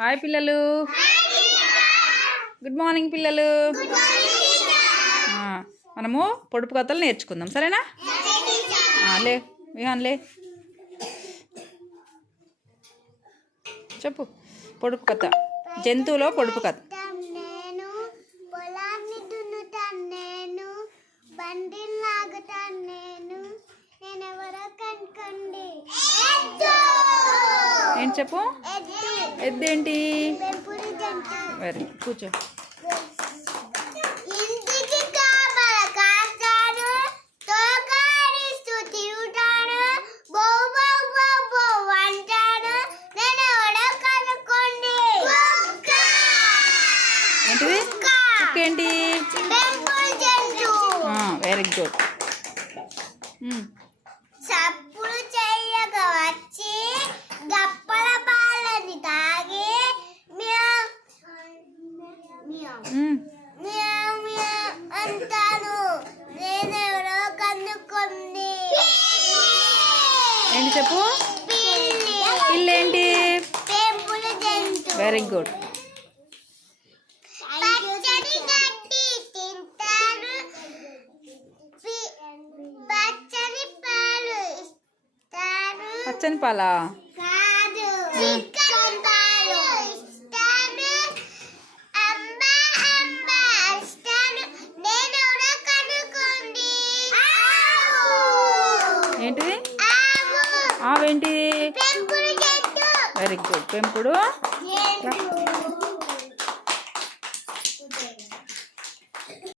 Hi పిల్లలు, good morning పిల్లలు. మనము పొడుపు కథలు నేర్చుకుందాం, సరేనా? లే విహాన్ లే, చెప్పు పొడుపు కథ. జంతువులో పొడుపు కథ. ఏంటి చెప్పు? ఎద్దేంటి? వెరీ కూర్చో. ఏంటిది? ఏంటి? Very good. చప్పుడు చెయ్యగా వచ్చి గప్పల పాలని తాగి అంటాను, నేనెవరో కనుక్కుంది. ఏంటి చెప్పు? పిల్లేంటి? పెంపుడు జంతువు. Very good. పచ్చడి గడ్డి తింటారు, పచ్చని పాలు ఇస్తారు. పచ్చని పాలా? కాదు, చిక్కని పాలు ఇస్తాను. అమ్మా అమ్మా ఇస్తాను, నేనెవరో కనుక్కోండి. ఏంటిది? ఆవు. ఆవేంటి? పెంపుడు జంతువు. Very good. పెంపుడు జంతువు.